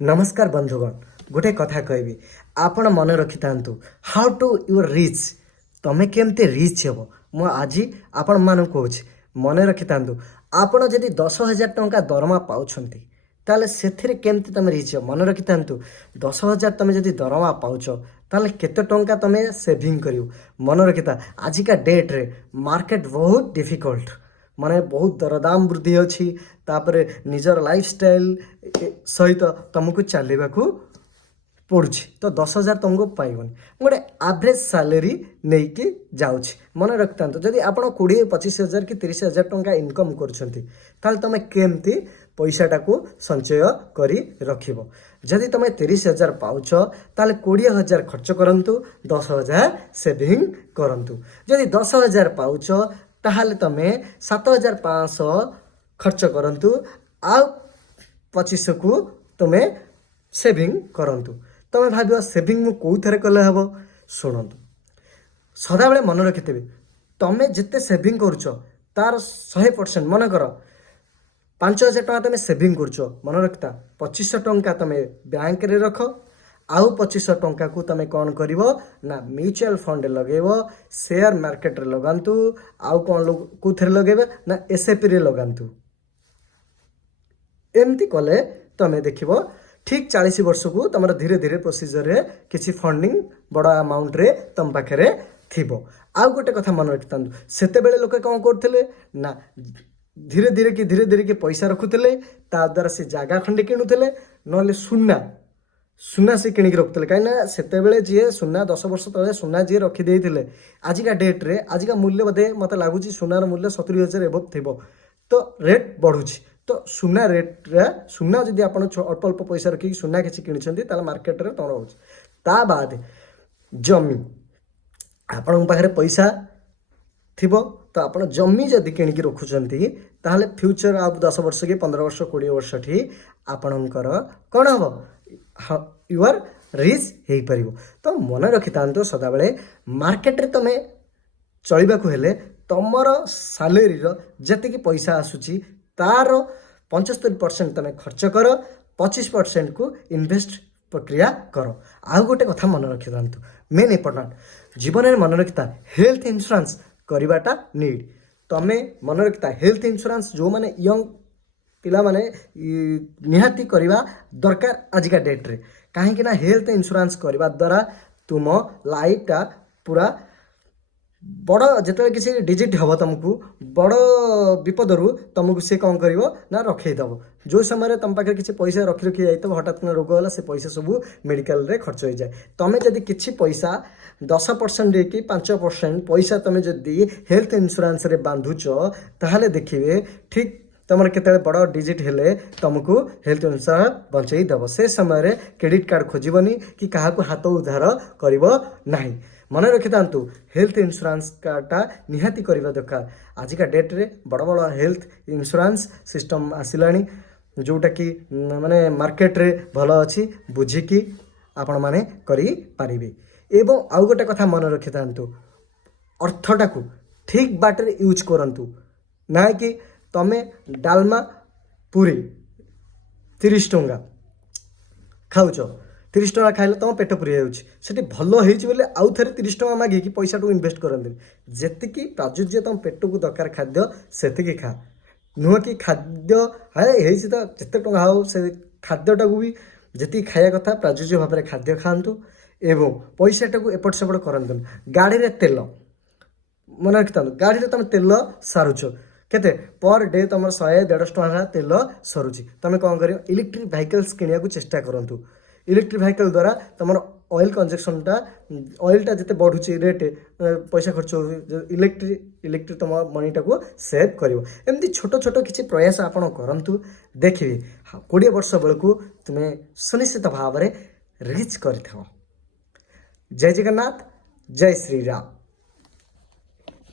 नमस्कार बंधुगण गोटे कथा कहबी आपण मन रखि था हाउ टू यूर रिच तमें केमते रिच हेब मु आज आपण मान कौच मन रखि था आपण जदि 10,000 टंका दरमा पाउछंती ताले सेथिरे केमते तमे रिच हेब मन रखि था 10,000 तमे जदि दरमा पाउछ ताले केते टंका तमे सेविंग करियो मन रखि था आजिका डेट रे मार्केट बहुत डिफिकल्ट माने बहुत दरदाम वृद्धि अच्छी तापरे निजर लाइफस्टाइल सहित तुमको चलवाक पड़ुछि तो 10,000 तुमको पाइबनी गोटे एवरेज सैलरी नहीं कि जाउछि मन रखता जदि आप 20-25,000 कि 30,000 टंका इनकम करछंती ताल तमे केमती पैसाटा को संचय करी रखिबो जदि तमे 30,000 पाउछ ताले 20,000 खर्च करंतु 10,000 सेविंग करंतु जदि 10,000 पाउछ ताहले तमे 7,500 खर्च करंतु आउ 2500 को तमे सेविंग करंतु तमे भाबियो सेविंग मु कोउ थरे कले हबो सुनंतु सदा बेले मन रखिथिबे तमे जिते सेविंग करूछ तार 100% मन कर 5,000 टका तमे सेविंग करूछ मन रखता 2500 टंका तमे बैंक रे रख आउ 2500 टंका को तमे कौन करिवो ना म्यूचुअल फंड लगेबो शेयर मार्केट रे लगांतु आउ कौन लोग कुथरे लगेबे ना एसएपी रे लगांतु एमती कले तमे देखिबो ठीक 40 वर्ष को तमरा धीरे धीरे प्रोसीजर रे किछि फंडिंग बड़ा अमाउंट रे तम पाखरे थिबो आउ गोटे कथा मन रखितांतु सेते बेले लोक कौन करथिले ना धीरे धीरे कि पैसा रखुथिले ता द्वारा से जागा खंडे किणुथिले नले सुना से किणिक रखुले कहीं सेतेबेले जी सुना 10 वर्ष तले सुना जी रखिदे आजिका डेट रे आजिका मूल्य बोधे मत लगुच सुनार मूल्य 70,000 एबव थी तो रेट बढ़ुची तो सुना रेट रे सुना जदि आप अल्प अल्प पैसा रखिक सुना किसी किणुंट मार्केट रे तण हो बाद जमी आपण पाखे पैसा थिबो तो आप जमी जदि किणिक रखुंट ताहले फ्यूचर आ 10 वर्ष कि 15 वर्ष 20 वर्ष ठी आपणकर कौन हम यूर रिच हो पार तो मन रखि था सदाबले मार्केट रे तमे चलवाक हेले तुमर सैलरी जी पैसा आसूची तार 75% तमे खर्च कर 25% को इन्वेस्ट प्रक्रिया कर आउ गोटे कथा मन रखि था मेन इम्पोर्टाट जीवन में मन रखि था हेल्थ इंश्योरेंस करवाटा नीड तमे मन रखि था हेल्थ इंश्योरेंस जो माने यंग पिला माने निहाती करवा दरकार आजिका डेट रे कहीं ना हेल्थ इंश्योरेंस करवा द्वारा तुम लाइफटा पूरा बड़ जिते किसी डिजिट हम तुमको बड़ विपद रु तुमको सी कौन कर ना रखईदेव जो समय तुम पाखे किसी पैसा रखी रखी जाइए हठात रोग है से पैसा सब मेडिकल रे खर्च हो जाए तुम्हें जदि किसी पैसा 10% कि 5% पैसा तुम्हें जदि हेल्थ इंश्योरेंस रे बांधुच ताहले देखिए ठीक तुम केते बड़ डिजिट हेले तुमको हेल्थ इंश्योरेंस बंचई देव से समय रे क्रेडिट कार्ड खोजबनी कि क्या हाथ उधार करिवो नाही मन रखि था हेल्थ इंश्योरेंस कार्डटा निहाती करवा दरकार आजिका डेट रे बड़ बड़ हेल्थ इंश्योरेंस सिस्टम आसिलानी जोटा कि माने मार्केट रे भल अच्छी बुझिकी आपण माने करि पारिबे एवं आउ गोटे कथा मन रखि था अर्थटा को ठीक बाटे यूज करंतु ना कि तमे डालमा पूरी 30 टंका खाऊच 30 टंका खाइले तुम पेट पूरी जाऊँगी भल हो आउ थे 30 टंका मागिक पैसा को इन्वेस्ट करते जी प्राचुर्य तुम पेट को दरकार खाद्य से खा नुह कि खाद्य है तो जिते टंका हो से खाद्यटा को भी जी खाया कथा प्राचुर्य भाव में खाद्य खातु एवं पैसाटा को एपट सेपट करतु गाड़ी में तेल मन रखि गाड़ी में तुम तेल सारुच केते पर डे तुम 100-150 टका तेल सरुची तुम कौन कर इलेक्ट्रिक व्हीकल्स किनिया को चेष्टा करंतु इलेक्ट्रिक व्हीकल द्वारा तुम ऑयल कंजक्शनटा ऑयलटा जिते बढ़ुची रेट पैसा खर्च हो इलेक्ट्रिक तुम मनीटा को सेव करिवो एमती छोट छोट किसी प्रयास आपण करंतु देखिए 20 वर्ष बेलू तुम्हें सुनिश्चित भाव में रिच कर जय जगन्नाथ जय श्री राम।